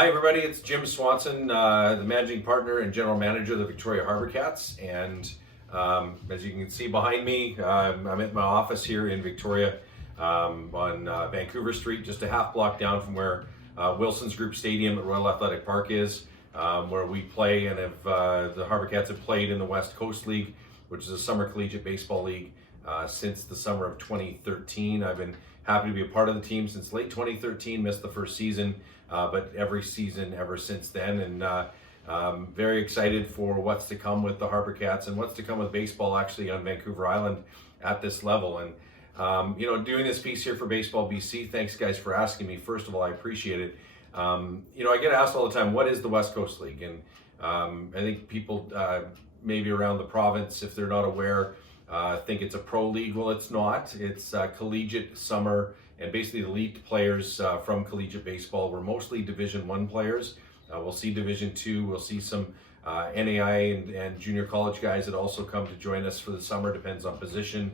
Hi everybody, it's Jim Swanson, the managing partner and general manager of the Victoria HarbourCats. And as you can see behind me, I'm at my office here in Victoria on Vancouver Street, just a half block down from where Wilson's Group Stadium at Royal Athletic Park is, where we play and have the HarbourCats have played in the West Coast League, which is a summer collegiate baseball league, since the summer of 2013. I've been happy to be a part of the team since late 2013, missed the first season, but every season ever since then. And very excited for what's to come with the HarbourCats and what's to come with baseball actually on Vancouver Island at this level. And doing this piece here for Baseball BC, thanks guys for asking me. First of all, I appreciate it. I get asked all the time, what is the West Coast League? And I think people maybe around the province, if they're not aware, think it's a pro league. Well, it's not. It's collegiate summer, and basically the elite players from collegiate baseball were mostly Division I players. We'll see Division II. We'll see some NAI and junior college guys that also come to join us for the summer. Depends on position.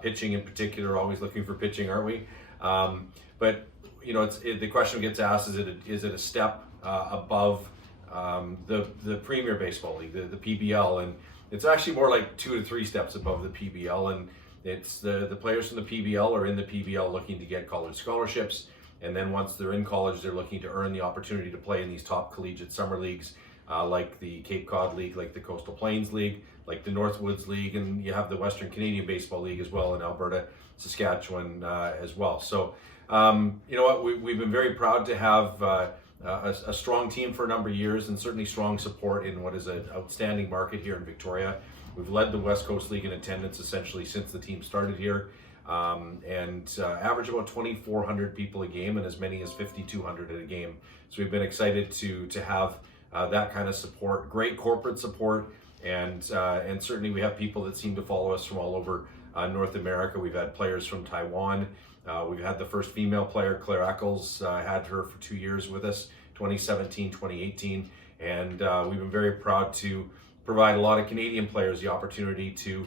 Pitching in particular, always looking for pitching, aren't we? But the question gets asked: is it a step above the Premier Baseball League, the PBL? And it's actually more like 2 to 3 steps above the PBL, and it's the players from the PBL are in the PBL looking to get college scholarships, and then once they're in college, they're looking to earn the opportunity to play in these top collegiate summer leagues, like the Cape Cod League, like the Coastal Plains League, like the Northwoods League, and you have the Western Canadian Baseball League as well in Alberta, Saskatchewan as well. So, we've been very proud to have a strong team for a number of years, and certainly strong support in what is an outstanding market here in Victoria. We've led the West Coast League in attendance essentially since the team started here, and average about 2,400 people a game and as many as 5,200 at a game. So we've been excited to have that kind of support, great corporate support, and certainly we have people that seem to follow us from all over North America. We've had players from Taiwan. We've had the first female player, Claire Eccles, had her for 2 years with us, 2017, 2018. And we've been very proud to provide a lot of Canadian players the opportunity to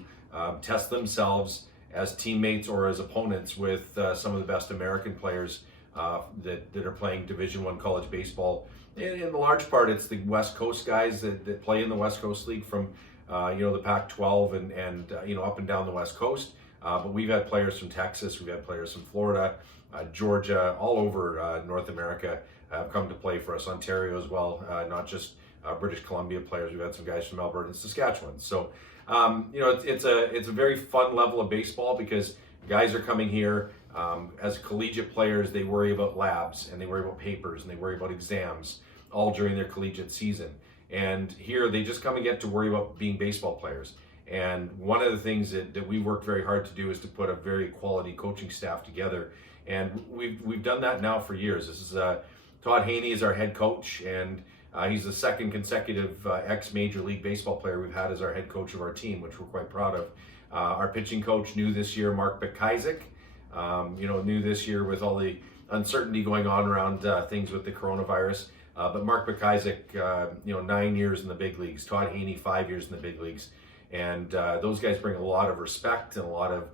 test themselves as teammates or as opponents with some of the best American players that are playing Division I college baseball. In the large part, it's the West Coast guys that play in the West Coast League from the Pac-12 and up and down the West Coast. But we've had players from Texas, we've had players from Florida, Georgia, all over North America have come to play for us. Ontario as well, not just British Columbia players. We've had some guys from Alberta and Saskatchewan. So, it's a very fun level of baseball because guys are coming here as collegiate players. They worry about labs and they worry about papers and they worry about exams all during their collegiate season. And here they just come and get to worry about being baseball players. And one of the things that we worked very hard to do is to put a very quality coaching staff together. And we've done that now for years. This is Todd Haney is our head coach, and he's the second consecutive ex-Major League Baseball player we've had as our head coach of our team, which we're quite proud of. Our pitching coach, new this year, Mark Bukajczyk. New this year with all the uncertainty going on around things with the coronavirus. But Mark Bukajczyk, 9 years in the big leagues. Todd Haney, 5 years in the big leagues. And those guys bring a lot of respect and a lot of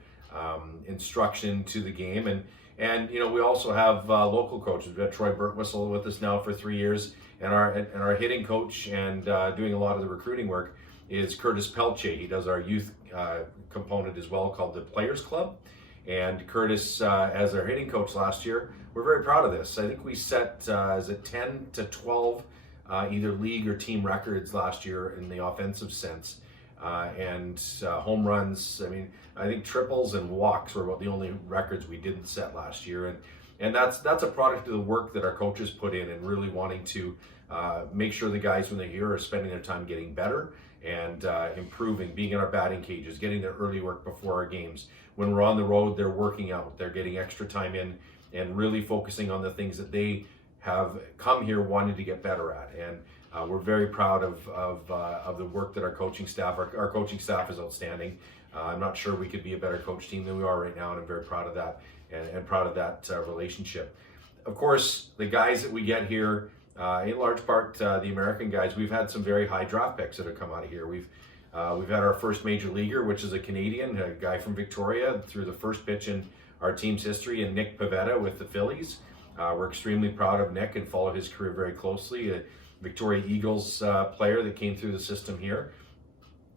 instruction to the game. And we also have local coaches. We've got Troy Burtwhistle with us now for 3 years. And our hitting coach and doing a lot of the recruiting work is Curtis Pelche. He does our youth component as well, called the Players Club. And Curtis, as our hitting coach last year, we're very proud of this. I think we set 10 to 12 either league or team records last year in the offensive sense. And home runs. I think triples and walks were about the only records we didn't set last year, and that's a product of the work that our coaches put in and really wanting to make sure the guys when they're here are spending their time getting better and improving, being in our batting cages, getting their early work before our games. When we're on the road, they're working out, they're getting extra time in, and really focusing on the things that they have come here wanting to get better at. And we're very proud of the work that our coaching staff. Our coaching staff is outstanding. I'm not sure we could be a better coach team than we are right now, and I'm very proud of that and proud of that relationship. Of course, the guys that we get here, in large part the American guys, we've had some very high draft picks that have come out of here. We've had our first major leaguer, which is a Canadian, a guy from Victoria, through the first pitch in our team's history, and Nick Pivetta with the Phillies. We're extremely proud of Nick and follow his career very closely. A Victoria Eagles player that came through the system here.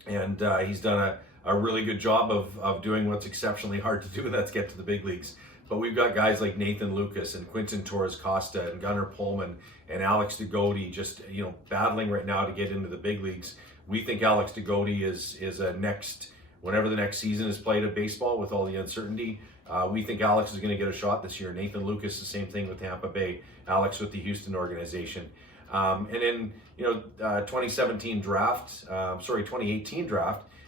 And he's done a really good job of doing what's exceptionally hard to do, and that's get to the big leagues. But we've got guys like Nathan Lucas and Quinton Torres Costa and Gunnar Pullman and Alex DeGote just battling right now to get into the big leagues. We think Alex DeGote is a next, whenever the next season is played of baseball with all the uncertainty, we think Alex is going to get a shot this year. Nathan Lucas, the same thing with Tampa Bay. Alex with the Houston organization. And in 2018 draft,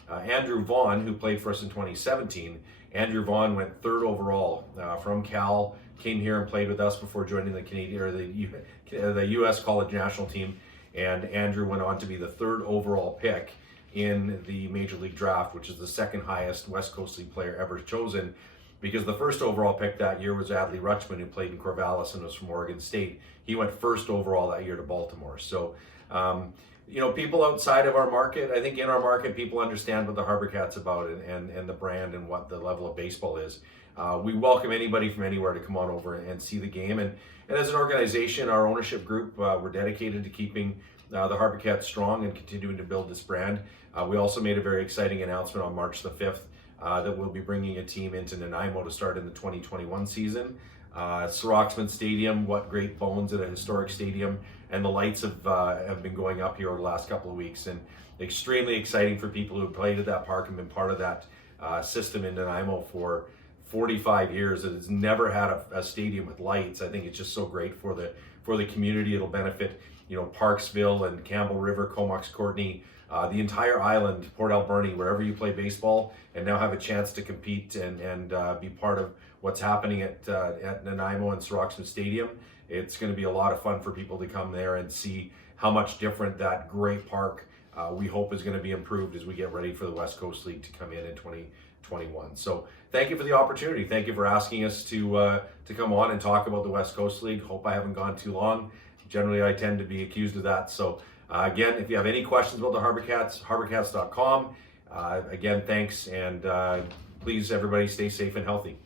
Andrew Vaughn, who played for us in 2017, Andrew Vaughn went 3rd overall from Cal, came here and played with us before joining the Canadian or the U.S. college national team, and Andrew went on to be the 3rd overall pick in the Major League Draft, which is the 2nd highest West Coast League player ever chosen, because the 1st overall pick that year was Adley Rutschman, who played in Corvallis and was from Oregon State. He went 1st overall that year to Baltimore. So, people outside of our market, I think in our market, people understand what the HarbourCats about and the brand and what the level of baseball is. We welcome anybody from anywhere to come on over and see the game. And as an organization, our ownership group, we're dedicated to keeping the HarbourCats strong and continuing to build this brand. We also made a very exciting announcement on March the 5th that we'll be bringing a team into Nanaimo to start in the 2021 season. Soroxman Stadium, what great bones at a historic stadium, and the lights have been going up here over the last couple of weeks, and extremely exciting for people who have played at that park and been part of that system in Nanaimo for 45 years. It's never had a stadium with lights. I think it's just so great for the community. It'll benefit Parksville and Campbell River, Comox Courtney, the entire island, Port Alberni, wherever you play baseball, and now have a chance to compete and be part of what's happening at Nanaimo and Soroxman Stadium. It's going to be a lot of fun for people to come there and see how much different that great park we hope is going to be improved as we get ready for the West Coast League to come in 2021. So thank you for the opportunity. Thank you for asking us to come on and talk about the West Coast League. Hope I haven't gone too long. Generally, I tend to be accused of that. So again, if you have any questions about the HarbourCats, HarbourCats.com. Again, thanks, and please, everybody, stay safe and healthy.